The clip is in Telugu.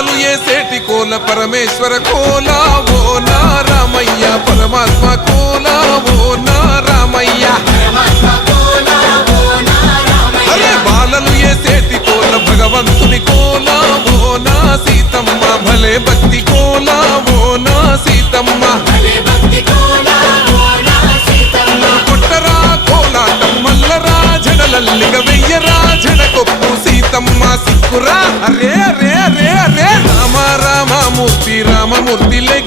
బాలలు ఏసేటి కోల పరమేశ్వర కోలా ఓ నా రామయ్య పరమాత్మ కోలా ఓ నా రామయ్య అరే బాలలు ఏసేటి కోల భగవంతుని కోలా ఓ నా సీతమ్మ భలే భక్తి కోలా ఓ నా సీతమ్మ కొట్టరా కోలాటం మల్లరా జడలల్లిగ వెయ్యరా జడకొప్పు సీతమ్మ సిక్కురా అరే అరే అరే అరే రామ రామమూర్తి రామమూర్తి లే